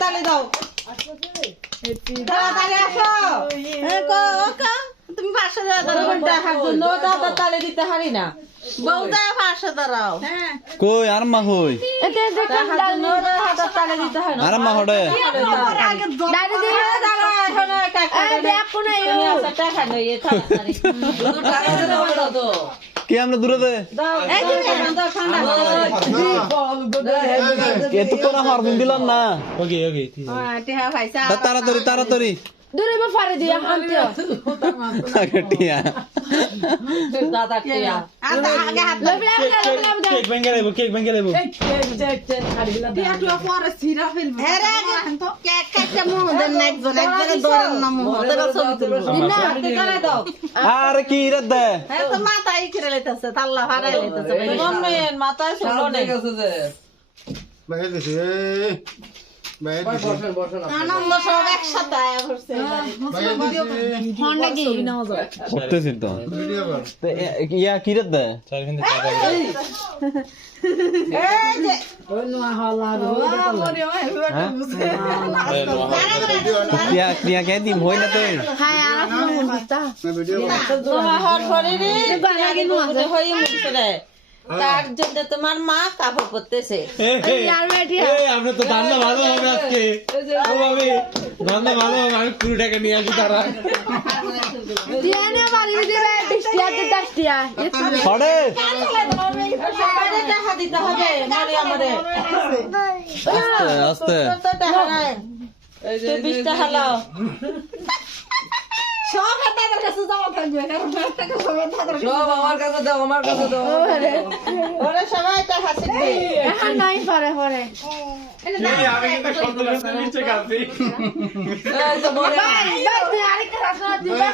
তালে দাও তাড়াতাড়ি আসো তুমি 500 দাও তালে দিতে হারি না বউদা 500 দাও কই আর মা হই তালে দিতে হয় না আর মা হড়ে দাদি দি দাও এখন টাকা টাকা নই তাড়াতাড়ি দাও কে আমরা দূরে দে দাও এই যে ঠান্ডা এত কোনা হরদিন দিলাম না ওকে ওকে টিহা ভাইসা তাড়াতাড়ি তাড়াতাড়ি দূরে বা ফারে দিয়া হান্তিও টিয়া দাদা টিয়া আগে হাত লবলা কেক ভেঙে দেবো টিয়া টুয়া পরে সিরা ফেলবে আরে আগে কেক কাটতে মুহ দেন না একজন একজনের দরন না মুহ তোরা ছবি তুলবো না তালে দাও আর কি রে দে হ্যাঁ তো মাথায় খিরে লাইতাছে তাল্লা হারাই লাইতাছে মম্মেন মাথায় শুলো না আনন্দ সব একসাথে আয়া করছে ফোন নাকি করতেছি তো ইয়া কি রে দে এই যে ক্রিয়া ক্রিয়া কে দিম হই না তুই হাই আর ফোন দিতা তোমার হর করে রে বানাগি নুতে হই মুছে রে তার জন্য তোমার মা কাপড় পরতেছে আর বেটি এই আমরা তো ধান্দা ভালো হবে আজকে ও ভাবি ধান্দা ভালো হবে আমি 20 টাকা নিয়ে আসি তারা দিয়া না বাড়ি দিবে 20 টাকা 10 টাকা হড়ে সবারে টাকা দিতে হবে মারি আমারে আস্তে আস্তে তো টাকা নাই এই যে 20 টাকা লাও সব হাতের কাছে যাওয়া থাকবে কারণ টাকা সবার হাতের কাছে সব আমার কাছে দাও আমার কাছে দাও ওরে সবাই টাকা শিখবে এখন নাই পরে পরে আমি কিন্তু সব নিচে খাচ্ছি এই তো বলে ভাই ভাই আরেকটা রাস্তা দিবা